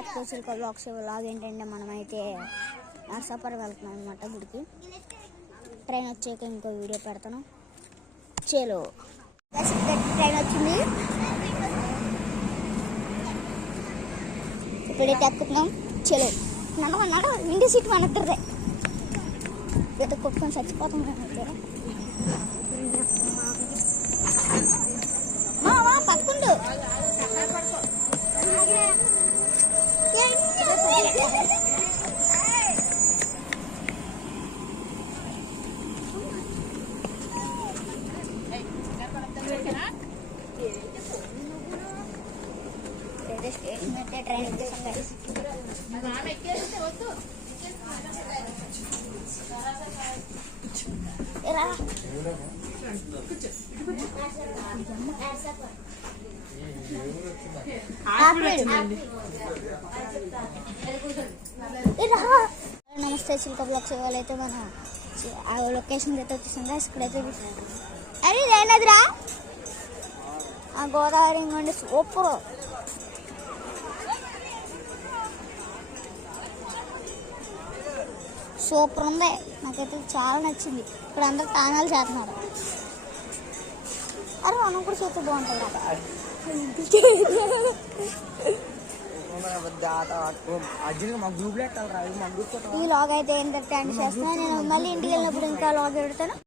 Back to చిలుక blogs vlog ఏంటంటే మనమైతే నర్సాపురం వెళ్తున్నాం అనమాట గుడికి. ట్రైన్ వచ్చాక ఇంకో వీడియో పెడతాను. చలో ట్రైన్ వచ్చింది, ఇప్పుడైతే ఎక్కుతున్నాం. చలో నడవ ఇంటి సీట్ మనద్దరిదే. ఏదో కొట్టుకొని చచ్చిపోతాం అయితే. పక్కుండు స్టేషన్ అయితే ట్రైన్ వచ్చేసాం. నమస్తే చిలుక బ్లాగ్స్. వాళ్ళైతే మన ఆ లొకేషన్ అయితే వచ్చేసిందా ఇక్కడైతే. అరే లేనదిరా ఆ గోదావరి ఇంకోండి సూపర్. సూపర్ ఉంది, నాకైతే చాలా నచ్చింది. ఇక్కడ అందరు తానాలు చేస్తున్నారు. అరే మనం కూడా చేస్తే బాగుంటుంది. ఈ లాగ్ అయితే ఏంటంటే చేస్తున్నా. నేను మళ్ళీ ఇంటికి వెళ్ళినప్పుడు ఇంకా లాగ్ పెడతాను.